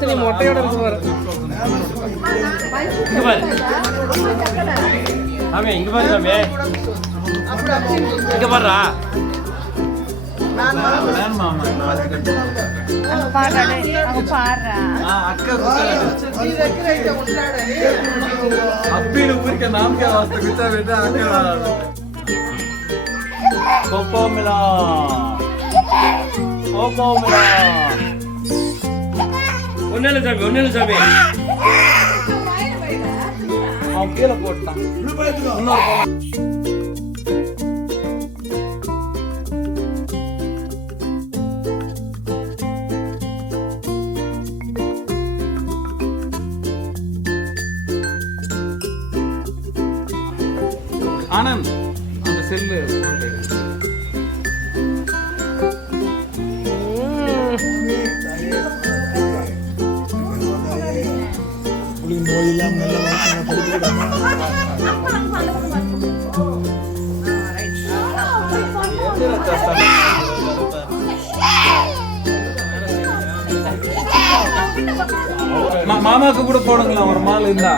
நீ மொட்டையோட இருக்கு பாரு. இங்க பாரு ஆமே, இங்க பாரு சாமி, இங்க பாருடா. అబ్బీలు ఊరికే నామకే వస్తే కూర్చోబెట్టి కోకోమిలా కోకోమిలా ஒன்னேல சாமி, ஒன்னேல சாமி. அவன் கீழே போட்டான். இன்னொரு ஆனந்த் அந்த செல்லு நோய் இல்லாம மாமாக்கு கூட போடுங்களா ஒரு மால் இருந்தா.